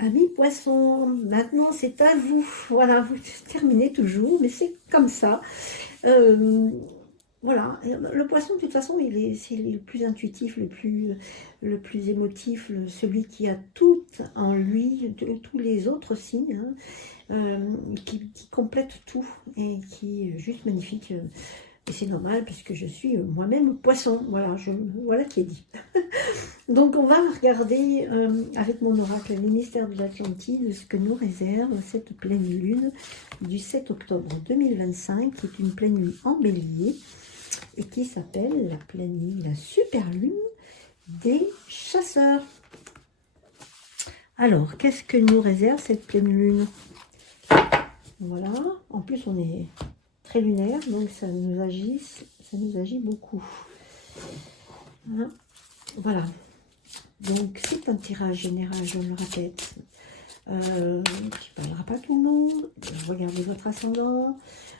Amis poissons, maintenant c'est à vous. Voilà, vous terminez toujours, mais c'est comme ça. Euh, voilà, le poisson, de toute façon, c'est le plus intuitif, le plus émotif, celui qui a tout en lui, tous les autres signes, hein, qui complète tout et qui est juste magnifique. Et c'est normal puisque je suis moi-même poisson. Voilà, voilà qui est dit. Donc on va regarder avec mon oracle les mystères de l'Atlantide, ce que nous réserve cette pleine lune du 7 octobre 2025, qui est une pleine lune en bélier et qui s'appelle la pleine lune, la super lune des chasseurs. Alors, qu'est-ce que nous réserve cette pleine lune? Voilà, en plus on est très lunaire, donc ça nous agit beaucoup. Hein, voilà. Donc c'est un tirage général, je le répète, qui ne parlera pas à tout le monde. Regardez votre ascendant,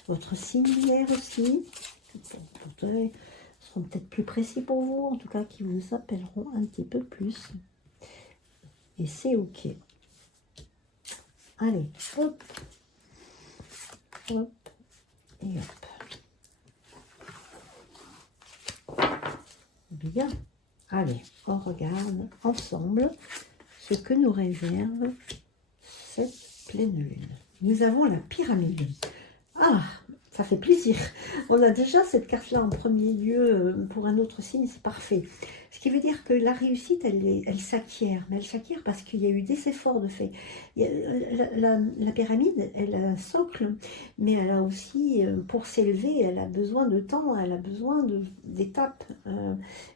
votre signe lunaire aussi. Ils seront peut-être plus précis pour vous, en tout cas qui vous appelleront un petit peu plus. Et c'est ok. Allez, hop, hop, et hop. Bien. Allez, on regarde ensemble ce que nous réserve cette pleine lune. Nous avons la pyramide. Ah, ça fait plaisir. On a déjà cette carte-là en premier lieu pour un autre signe, c'est parfait. Ce qui veut dire que la réussite, elle s'acquiert. Mais elle s'acquiert parce qu'il y a eu des efforts de fait. La pyramide, elle a un socle, mais elle a aussi, pour s'élever, elle a besoin de temps, elle a besoin d'étapes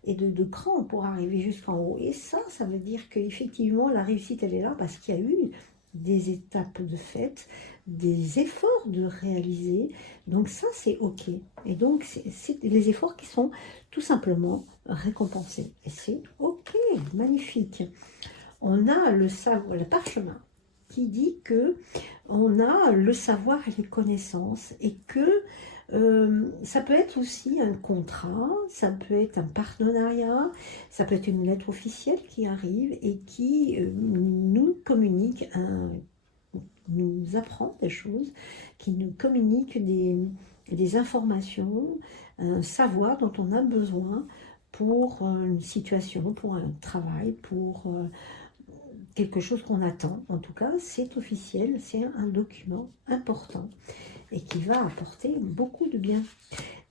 et de crans pour arriver jusqu'en haut. Et ça veut dire qu'effectivement, la réussite, elle est là parce qu'il y a eu des étapes de fait, des efforts de réaliser. Donc ça, c'est OK. Et donc, c'est les efforts qui sont tout simplement récompensés. Et c'est OK, magnifique. On a le savoir, le parchemin qui dit que on a le savoir et les connaissances et que ça peut être aussi un contrat, ça peut être un partenariat, ça peut être une lettre officielle qui arrive et qui nous communique, nous apprend des choses, qui nous communique des informations, un savoir dont on a besoin pour une situation, pour un travail, pour quelque chose qu'on attend. En tout cas, c'est officiel, c'est un document important et qui va apporter beaucoup de bien.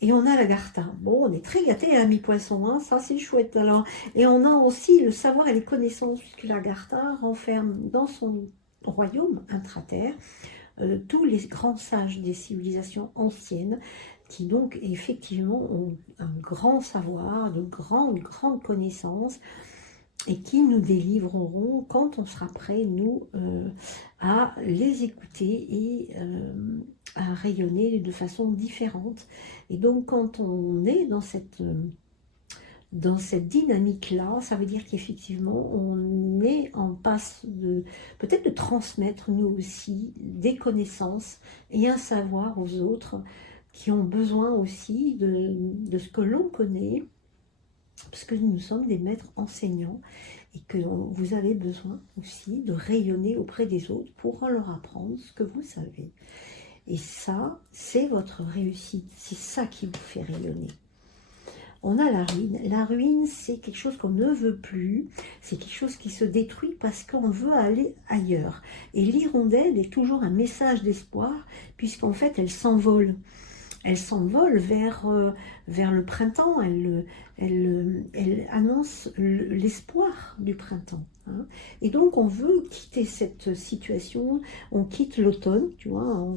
Et on a la Gartha. Bon, on est très gâtés, hein, mi-poisson, hein, ça c'est chouette. Alors, et on a aussi le savoir et les connaissances, puisque la Gartha renferme dans son royaume intraterre tous les grands sages des civilisations anciennes, qui donc effectivement ont un grand savoir, de grandes connaissances, et qui nous délivreront quand on sera prêt, nous, à les écouter et à rayonner de façon différente. Et donc, quand on est dans cette dynamique-là, ça veut dire qu'effectivement, on est en passe de peut-être de transmettre, nous aussi, des connaissances et un savoir aux autres qui ont besoin aussi de ce que l'on connaît, parce que nous sommes des maîtres enseignants et que vous avez besoin aussi de rayonner auprès des autres pour leur apprendre ce que vous savez. Et ça, c'est votre réussite, c'est ça qui vous fait rayonner. On a la ruine. La ruine, c'est quelque chose qu'on ne veut plus, c'est quelque chose qui se détruit parce qu'on veut aller ailleurs. Et l'hirondelle est toujours un message d'espoir, puisqu'en fait, elle s'envole. Elle s'envole vers le printemps, elle annonce l'espoir du printemps. Hein. Et donc on veut quitter cette situation, on quitte l'automne, tu vois,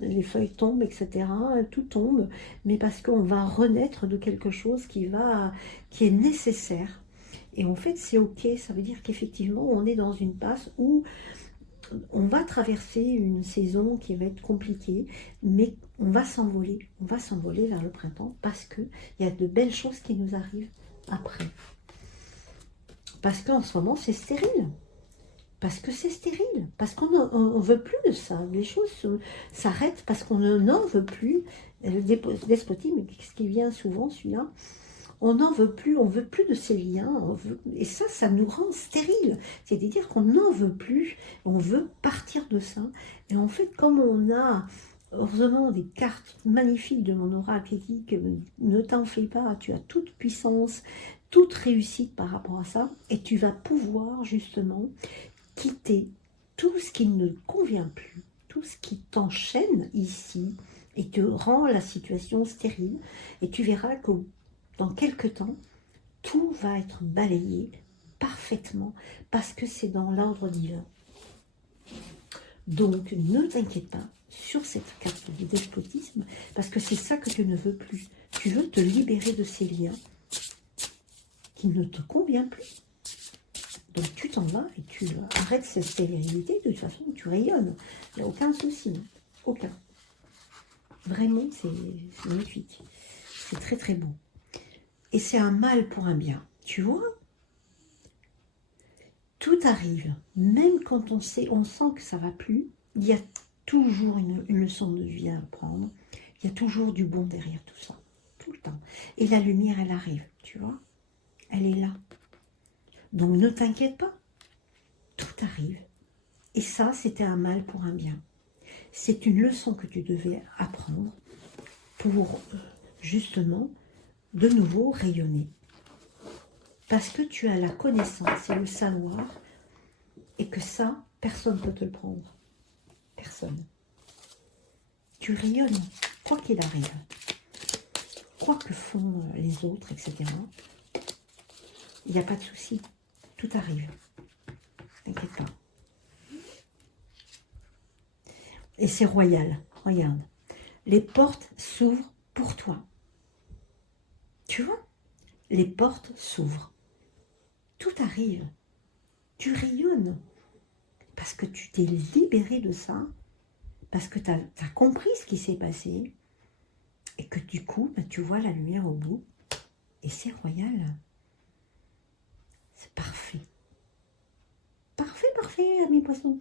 les feuilles tombent, etc., tout tombe, mais parce qu'on va renaître de quelque chose qui est nécessaire. Et en fait c'est ok, ça veut dire qu'effectivement on est dans une passe où on va traverser une saison qui va être compliquée, mais on va s'envoler vers le printemps parce qu'il y a de belles choses qui nous arrivent après. Parce qu'en ce moment, c'est stérile. Parce que c'est stérile. Parce qu'on ne veut plus de ça. Les choses s'arrêtent parce qu'on n'en veut plus. Le despotisme, ce qui vient souvent, celui-là, On n'en veut plus, on veut plus de ces liens, et ça nous rend stériles. C'est-à-dire qu'on n'en veut plus, on veut partir de ça. Et en fait, comme on a heureusement des cartes magnifiques de mon oracle qui dit que ne t'en fais pas, tu as toute puissance, toute réussite par rapport à ça, et tu vas pouvoir justement quitter tout ce qui ne convient plus, tout ce qui t'enchaîne ici, et te rend la situation stérile, et tu verras que dans quelques temps, tout va être balayé parfaitement, parce que c'est dans l'ordre divin. Donc, ne t'inquiète pas sur cette carte du despotisme, parce que c'est ça que tu ne veux plus. Tu veux te libérer de ces liens qui ne te conviennent plus. Donc, tu t'en vas et tu arrêtes cette stérilité. De toute façon, tu rayonnes. Il n'y a aucun souci. Aucun. Vraiment, c'est magnifique. C'est très, très beau. Et c'est un mal pour un bien. Tu vois ? Tout arrive. Même quand on sent que ça ne va plus, il y a toujours une leçon de vie à apprendre. Il y a toujours du bon derrière tout ça. Tout le temps. Et la lumière, elle arrive. Tu vois ? Elle est là. Donc, ne t'inquiète pas. Tout arrive. Et ça, c'était un mal pour un bien. C'est une leçon que tu devais apprendre pour, justement, de nouveau rayonner. Parce que tu as la connaissance et le savoir, et que ça, personne ne peut te le prendre. Personne. Tu rayonnes, quoi qu'il arrive. Quoi que font les autres, etc. Il n'y a pas de souci. Tout arrive. T'inquiète pas. Et c'est royal. Regarde. Les portes s'ouvrent pour toi. Tu vois ? Les portes s'ouvrent. Tout arrive. Tu rayonnes. Parce que tu t'es libéré de ça. Parce que tu as compris ce qui s'est passé. Et que du coup, tu vois la lumière au bout. Et c'est royal. C'est parfait. Parfait, parfait, amis poissons.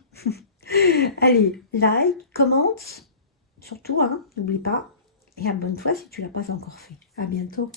Allez, like, commente. Surtout, hein, n'oublie pas. Et abonne-toi si tu ne l'as pas encore fait. À bientôt.